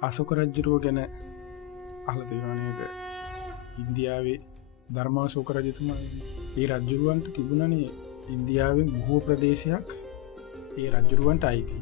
අශෝක රජුරුව ගැන අහලා තියෙනවා නේද? ඉන්දියාවේ ධර්මාශෝක රජතුමා ඒ රජුරුවන්ට තිබුණනේ ඉන්දියාවෙන් බොහෝ ප්‍රදේශයක් ඒ රජුරුවන්ට අයිති.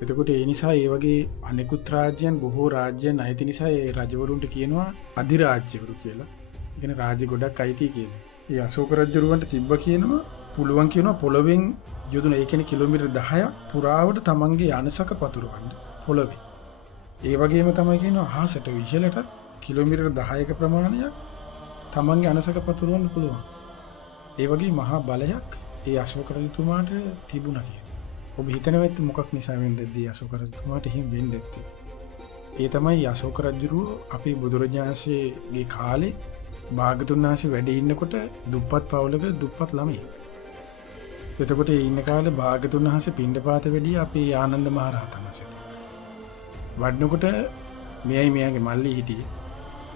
එතකොට ඒ නිසා ඒ වගේ අනෙකුත් රාජ්‍යයන් බොහෝ රාජ්‍යයන් අයිති නිසා ඒ රජවරුන්ට කියනවා අධිරාජ්‍යවරු කියලා. ඒ කියන්නේ රාජ්‍ය ගොඩක් අයිති කියලා. ඒ අශෝක රජුරුවන්ට තිබ්බ කියනවා පුළුවන් කියනවා පොළොවෙන් යොදුන ඒ කියන්නේ කිලෝමීටර් 10ක් පුරාවට තමන්ගේ අනසක පතුරවන්න පොළොවේ. ඒ වගේම තමයි කියනවා අහසට ඉහළට කිලෝමීටර් 10ක ප්‍රමාණයක් තමන්ගේ අනසක පතුරවන්න පුළුවන්. ඒ වගේ මහා බලයක් ඒ අශෝක රජතුමාට තිබුණා කියලා. ඔබ හිතනවත් මොකක් නිසා වෙන්නේද අශෝක රජතුමාට හිම වෙන්නේ? ඒ තමයි අශෝක රජුරුව අපේ බුදුරජාණන්සේගේ කාලේ භාගතුන් වහන්සේ වැඩ ඉන්නකොට දුප්පත් පවුලක දුප්පත් ළමයි. එතකොට ඒ ඉන්න කාලේ භාගතුන් වහන්සේ පිණ්ඩපාත වෙදී අපේ ආනන්ද මහ රහතන් වහන්සේ වඩනකොට මෙයාගේ මල්ලි හිටියේ.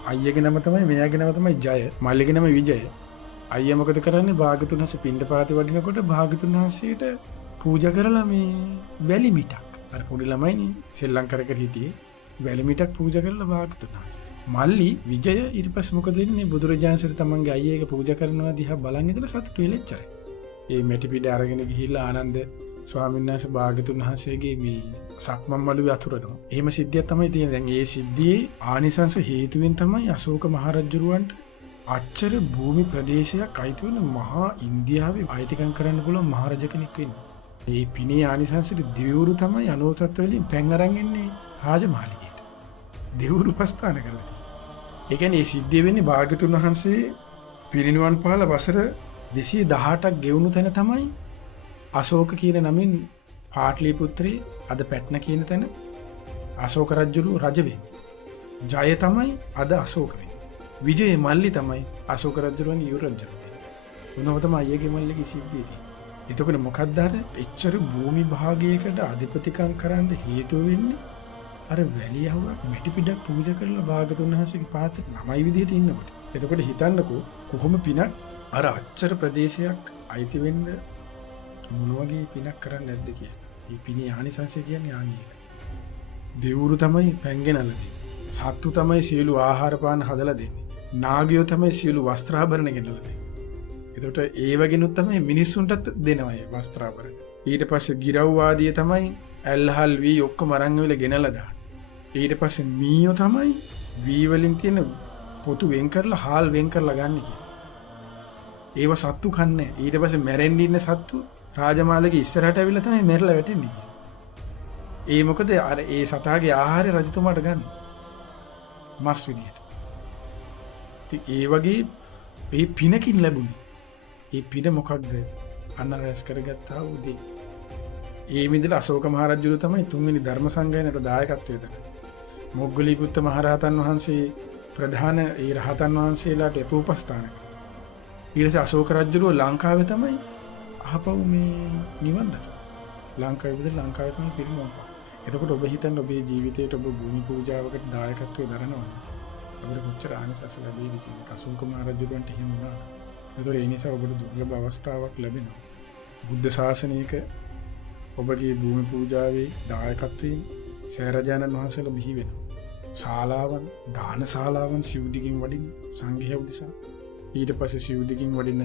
අයියගේ නම තමයි මෙයාගේ නම තමයි ජය. මල්ලිගේ නම විජය. අයියා මොකද කරන්නේ? භාගතුන් වහන්සේ පිණ්ඩපාතේ වඩිනකොට භාගතුන් වහන්සේට පූජා කරලා මේ වැලි මිටක් අර පොඩි ළමයිනේ සෙල්ලම් කර කර හිටියේ. වැලි මිටක් පූජා කරලා භාගතුන් වහන්සේ. මල්ලි විජය ඊට පස්සේ මොකද වෙන්නේ? බුදුරජාණන්සේ තමන්ගේ අයියාගේ පූජා කරනවා දිහා බලන් ඉඳලා සතුටු වෙලෙච්චරයි. ඒ මෙටි පිට අරගෙන ගිහිල්ලා ආනන්ද ස්වාමීන් වහන්සේ භාගතුන් වහන්සේගේ මේ සක්මන් මළුවේ අතුරනවා. එහෙම සිද්ධියක් තමයි තියෙන්නේ. දැන් ඒ සිද්ධියේ ආනිසංස හේතුවෙන් තමයි අශෝක මහරජුරුවන්ට අච්චර භූමි ප්‍රදේශයක් අයිති වෙන මහා ඉන්දියාවේ අයිතිකම් කරන්න පුළුවන් මහරජ කෙනෙක් වෙන්නේ. මේ පිනේ ආනිසංසෙට දෙවිවරු තමයි අනෝතත්ව වලින් පැන් අරන් එන්නේ රාජමාලිගයට. දෙවිවරු ප්‍රස්ථාන කරලා. ඒ කියන්නේ මේ සිද්ධිය වෙන්නේ භාගතුන් වහන්සේ පිරිනිවන් පාල වසර 218ක් ගෙවුණු තැන තමයි අශෝක කියන නමින් පාටලිපුත්‍රේ අද පැට්න කියන තැන අශෝක රජුරුව රජ වෙන්නේ. ජය තමයි අද අශෝක වෙන්නේ. විජය මල්ලි තමයි අශෝක රජුරුවන්ගේ යුව රජු වෙන්නේ. මොනවද තමයි අයියගේ මල්ලිගේ සිද්ධිය තියෙන්නේ. එතකොට මොකක්ද අර එච්චර භූමි භාගයකට අධිපතිකම් කරන්න හේතුව වෙන්නේ අර වැලියවුවක් මෙටි පිටක් පූජා කරලා භාගතුන් වහන්සේගේ පාත්‍රය ළමයි විදිහට ඉන්නකොට. එතකොට හිතන්නකෝ කොහොම පිනක් අර අච්චර ප්‍රදේශයක් අයිති වෙන්න මොන වගේ පිනක් කරන්න නැද්ද කියලා. මේ පිනේ ආනිසංසය කියන්නේ ආනිය. දෙවිවරු තමයි පැංගෙනලා දෙන්නේ. සත්තු තමයි සියලු ආහාර පාන හදලා දෙන්නේ. නාගයෝ තමයි සියලු වස්ත්‍රාභරණ ගෙනලා දෙන්නේ. එතකොට ඒ වගේනුත් තමයි මිනිස්සුන්ටත් දෙනවා මේ වස්ත්‍රාභරණ. ඊට පස්සේ ගිරව් ආදිය තමයි ඇල්හල් වී ඔක්කොම අරන් වෙලා ගෙනලා දාන්නේ. ඊට පස්සේ මීයෝ තමයි වී වලින් තියෙන පොතු වෙන් කරලා හාල් වෙන් කරලා ගන්න කියලා. ඒව සත්තු කන්නේ. ඊට පස්සේ මැරෙන්න ඉන්න සත්තු රාජමාලගේ ඉස්සරහට ඇවිල්ලා තමයි මැරලා වැටෙන්නේ. ඒ මොකද අර ඒ සතාගේ ආහාරය රජතුමාට ගන්න. මස් විදියට. ඉතින් ඒ වගේ ඒ පිනකින් ලැබුණේ. ඒ පින මොකක්ද? අන්න රැස් කරගත්තා උදේ. ඒ මිදලා අශෝක මහ රජුරු තමයි තුන්වෙනි ධර්ම සංගායනයට දායකත්වය දරන්නේ. මොග්ගලීපුත්ත මහ රහතන් වහන්සේ ප්‍රධාන ඒ රහතන් වහන්සේලාට උපස්ථාන කළා. ඊට අශෝක රජුරුව ලංකාවේ තමයි අහපව් මේ නිවන් දකින්නේ. ලංකාවේ විතර ලංකාවේ තමයි පිරිනමන. එතකොට ඔබ හිතන්න ඔබේ ජීවිතේට ඔබ භූමි පූජාවකට දායකත්වය දරනවා. අපිට කොච්චර ආනිසංස ලැබෙයිද කියන අශෝක මහ රජුරන්ට එහෙම වුණා. ඒතකොට ඒ නිසා ඔබට දුර්ලභ අවස්ථාවක් ලැබෙනවා. බුද්ධ ශාසනයක ඔබගේ භූමි පූජාවේ දායකත්වයෙන් සෑරජානන් වහන්සේලා බිහි වෙනවා. ශාලාවන්, දාන ශාලාවන් සිවුදිකින් වඩින සංඝයා උදෙසා. ඊට පස්සේ සිවුදිකින් වඩින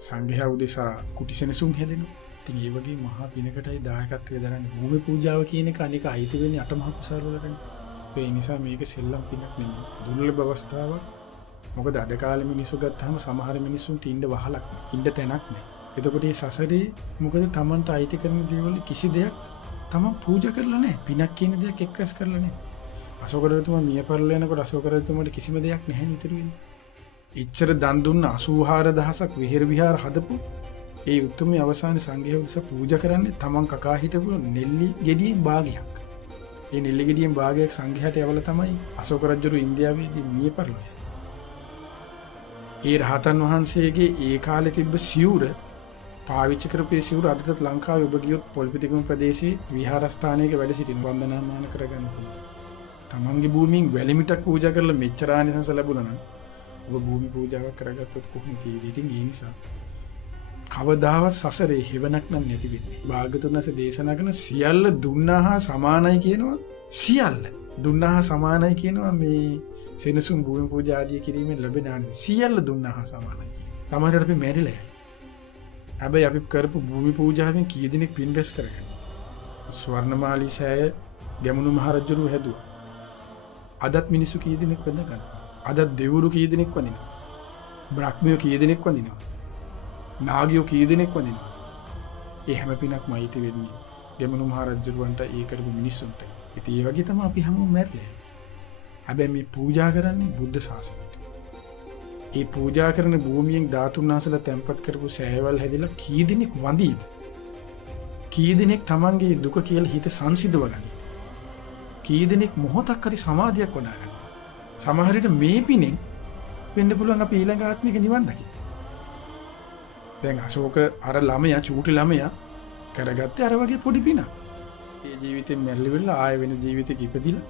සංඝයා උදෙසා කුටිසෙනසුන් හැදෙනවා. ඉතින් ඒ වගේ මහා පිනකටයි දායකත්වය දරන්නේ. භූමි පූජාව කියන එක අනික අයිති වෙන්නේ අටමහා කුසල වලටනේ. ඒ නිසා මේක සෙල්ලම් පිනක් නෙමෙයි. දුර්ලභ අවස්ථාවක්. මොකද අද කාලේ මිනිස්සු ගත්තාම සමහර මිනිස්සුන්ට ඉන්න වහලක් නෑ. ඉන්න තැනක් නෑ. එතකොට මේ සසරේ මොකද Tamanට අයිති කරන දේවල් කිසි දෙයක් Taman පූජා කරලා නෑ. පිනක් කියන දෙයක් එක්රැස් කරලා නෑ. අශෝක රජතුමා මිය පරලෝ යනකොට අශෝක රජතුමාට කිසිම දෙයක් නැහැ නිතරු වෙන්නේ. ඉච්ඡර දන් දුන්න 84000ක් විහෙර විහාර හදපු ඒ උතුම්ම අවසානයේ සංඝයා උදෙසා පූජා කරන්නේ Taman කකා හිටපු නෙල්ලි ගෙඩියෙන් භාගයක්. ඒ නෙල්ලි ගෙඩියෙන් භාගයක් සංඝයාට යවලා තමයි අශෝක රජුරු ඉන්දියාවේදී මිය පරලෝ යන්නේ. ඒ රහතන් වහන්සේගේ ඒ කාලේ තිබ්බ සිවුර පාවිච්චි කරපු සිවුර අදටත් ලංකාවේ ඔබ ගියොත් පොල්පිටිගම ප්‍රදේශයේ විහාරස්ථානයක වැඩ සිටින වන්දනාමාන කරගන්න පුළුවන්. තමන්ගේ භූමියෙන් වැලිමිටක් පූජා කරලා මෙච්චර ආනිසංස ලැබුණා නම් ඔබ භූමි පූජාවක් කරගත්තොත් කොහොමද තියෙන්නේ? ඉතින් ඒ නිසා කවදාවත් සසරේ හිවණක් නම් නැති වෙන්නේ. භාග්‍යතුන් වහන්සේ දේශනා කරන සියල්ල දුන්නා හා සමානයි කියනවා. සියල්ල දුන්නා සමානයි කියනවා මේ සෙනසුන් භූමි පූජා ආදී කිරීමෙන් ලැබෙන ආනිසංස සියල්ල දුන්නා සමානයි. සමහරවිට අපි මැරිලා යයි. හැබැයි අපි කරපු භූමි පූජාවෙන් කී දෙනෙක් පින් රැස් කරගන්නවා. ස්වර්ණමාලී සෑය ගැමුණු මහරජුරු හැදුවා. අදත් මිනිස්සු කී දෙනෙක් වඳ ගන්නවා. අදත් දෙවිවරු කී දෙනෙක් වඳිනවා. බ්‍රහ්මියෝ කී දෙනෙක් වඳිනවා. නාගයෝ කී දෙනෙක් වඳිනවා. ඒ හැම පිනක්ම අයිති වෙන්නේ ගැමුණු මහරජුරුවන්ට ඒ කරපු මිනිස්සුන්ට. ඉතින් ඒ වගේ තමයි අපි හැමෝම මැරෙන්නේ. හැබැයි මේ පූජා කරන්නේ බුද්ධ ශාසනයට. ඒ පූජා කරන භූමියෙන් ධාතුන් වහන්සේලා තැන්පත් කරපු සෑයවල් හැදිලා කී දෙනෙක් වඳීද? කී දෙනෙක් තමන්ගේ දුක කියලා හිත සංසිඳව ගන්නද? කී දෙනෙක් මොහොතක් හරි සමාධියක් වඩා ගන්නද? සමහර විට මේ පිනෙන් වෙන්න පුළුවන් අපි ඊළඟ ආත්මික නිවන් දකින්න. දැන් අශෝක අර ළමයා චූටි ළමයා කරගත්තේ අර වගේ පොඩි පිනක්. ඒ ජීවිතේ මැරෙලි වෙලා ආය වෙන ජීවිතයක ඉපදිලා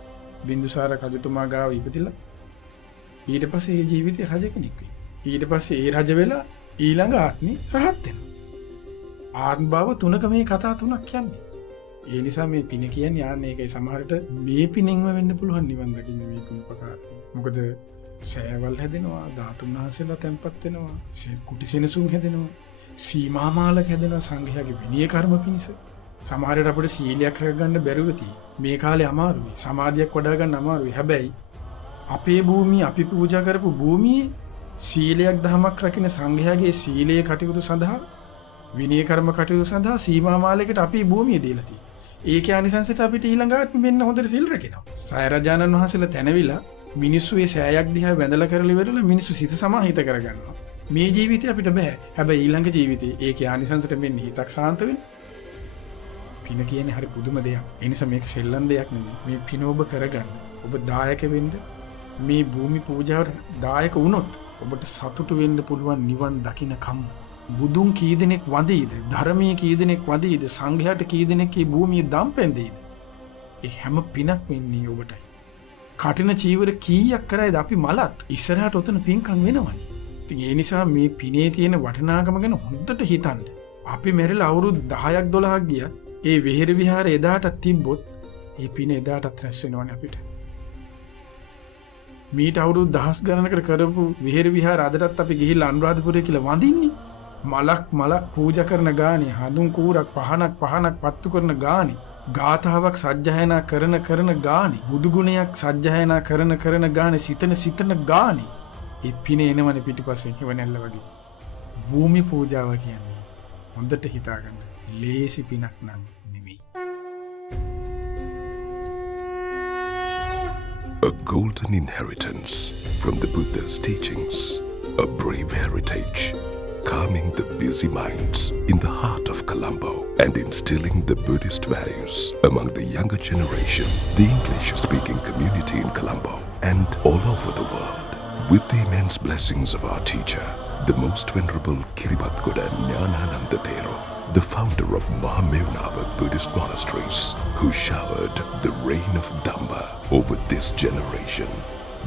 බින්දුසාර රජතුමා ගාව ඉපදිලා ඊට පස්සේ ඒ ජීවිතේ රජ කෙනෙක් වෙයි. ඊට පස්සේ ඒ රජ වෙලා ඊළඟ ආත්මේ රහත් වෙනවා. ආත්ම භව තුනක මේ කතා තුනක් කියන්නේ. ඒ නිසා මේ පින කියන්නේ යන්නේ ඒකයි සමහරට මේ පිනින්ම වෙන්න පුළුවන් නිවන් දකින්න මේ පින ප්‍රකාරය. මොකද සෑවල් හැදෙනවා, ධාතුන් වහන්සේලා තැන්පත් වෙනවා, කුටි සෙනසුන් හැදෙනවා, සීමා මාලක හැදෙනවා සංඝයාගේ විනය කර්ම පිණිස. සමහරට අපිට සීලයක් රැකගන්න බැරුව මේ කාලේ අමාරුයි. සමාධියක් වඩා ගන්න අමාරුයි. හැබැයි අපේ භූමිය අපි පූජා කරපු භූමියේ සීලයක් දහමක් රකින්න සංඝයාගේ සීලයේ කටයුතු සඳහා විනය කර්ම කටයුතු සඳහා සීමා මාලයකට අපි භූමිය දීලා තියෙනවා. ඒකේ අනිසංසයට අපිට ඊළඟ ආත්මෙ මෙන්න හොඳට සීල් රැකිනවා. සාය රජාණන් වහන්සේලා තැනවිලා මිනිස්සු ඒ සෑයක් දිහා වැඳලා කරලා ඉවරලා මිනිස්සු සිත සමාහිත කරගන්නවා. මේ ජීවිතේ අපිට බෑ. හැබැයි ඊළඟ ජීවිතේ ඒකේ අනිසංසයට මෙන්න හිතක් සාන්ත වෙන්න. පින කියන්නේ හරි පුදුම දෙයක්. ඒ නිසා මේක සෙල්ලම් දෙයක් නෙමෙයි. මේ පින ඔබ කරගන්න. ඔබ දායක වෙන්න මේ භූමි පූජාවට දායක වුණොත් ඔබට සතුටු වෙන්න පුළුවන් නිවන් දකින්න කම්. බුදුන් කී දෙනෙක් වඳීද? ධර්මයේ කී දෙනෙක් වඳීද? සංඝයාට කී දෙනෙක් මේ භූමියේ දම් පෙන්දීද? ඒ හැම පිනක් වෙන්නේ ඔබටයි. කටින චීවර කීයක් කරයිද අපි මලත් ඉස්සරහට ඔතන පින්කම් වෙනවනේ. ඉතින් ඒ නිසා මේ පිනේ තියෙන වටිනාකම ගැන හොඳට හිතන්න. අපි මෙරළ අවුරුදු 10ක් 12ක් ගියා. ඒ විහෙර විහාර එදාට තිබ්බොත් ඒ පින එදාටත් රැස් වෙනවනේ අපිට. මීට අවුරුදු දහස් ගණනකට කරපු විහෙර විහාර අදටත් අපි ගිහිල්ලා අනුරාධපුරේ කියලා වඳින්නේ. මලක් පූජා කරන ගානේ, හඳුන් කූරක් පහනක් පත්තු කරන ගානේ, ගාථාවක් සජ්ජායනා කරන ගානේ, බුදු ගුණයක් සජ්ජායනා කරන ගානේ, සිතන ගානේ ඒ පින එනවනේ පිටිපස්සේ හිවණැල්ල වගේ. භූමි පූජාව කියන්නේ හොඳට හිතාගන්න ලේසි පිනක් නම් නෙමෙයි. A golden inheritance from the Buddha's teachings, a brave heritage, calming the busy minds in the heart of Colombo and instilling the Buddhist values among the younger generation, the English-speaking community in Colombo and all over the world. With the immense blessings of our teacher, the most venerable Kiribatgoda Jnanananda Thero, the founder of Mahamevnava Buddhist monasteries, who showered the rain of Dhamma over this generation,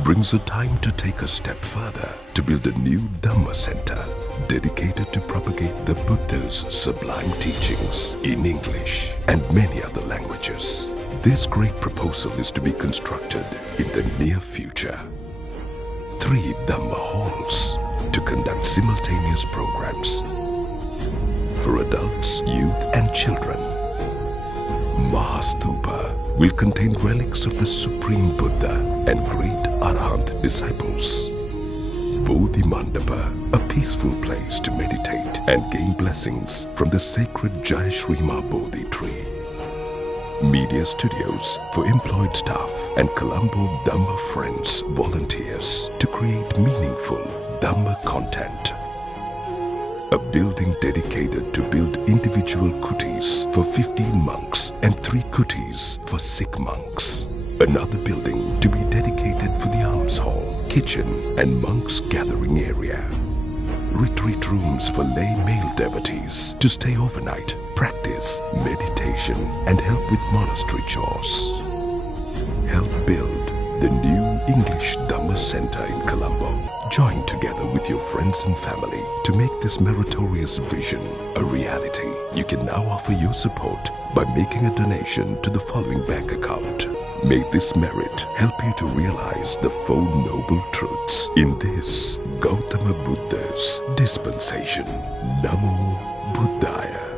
brings a time to take a step further to build a new Dhamma center dedicated to propagate the Buddha's sublime teachings in English and many other languages. This great proposal is to be constructed in the near future. 3 Dhamma halls to conduct simultaneous programs for adults, youth and children. Mahastupa will contain relics of the Supreme Buddha and great Arahant disciples. Bodhi Mandapa, a peaceful place to meditate and gain blessings from the sacred Jayashrima Bodhi tree. Media studios for employed staff and Colombo Dhamma Friends volunteers to create meaningful Dhamma content. A building dedicated to build individual kutis for 15 monks and 3 kutis for sick monks. Another building to be dedicated for the alms hall, kitchen and monks gathering area. Retreat rooms for lay male devotees to stay overnight, practice meditation and help with monastery chores. Help build the new English Dhamma Center in Colombo. Join together with your friends and family to make this meritorious vision a reality. You can now offer your support by making a donation to the following bank account: May this merit help you to realize the Four Noble Truths in this Gautama Buddha's dispensation. Namo Buddhaya.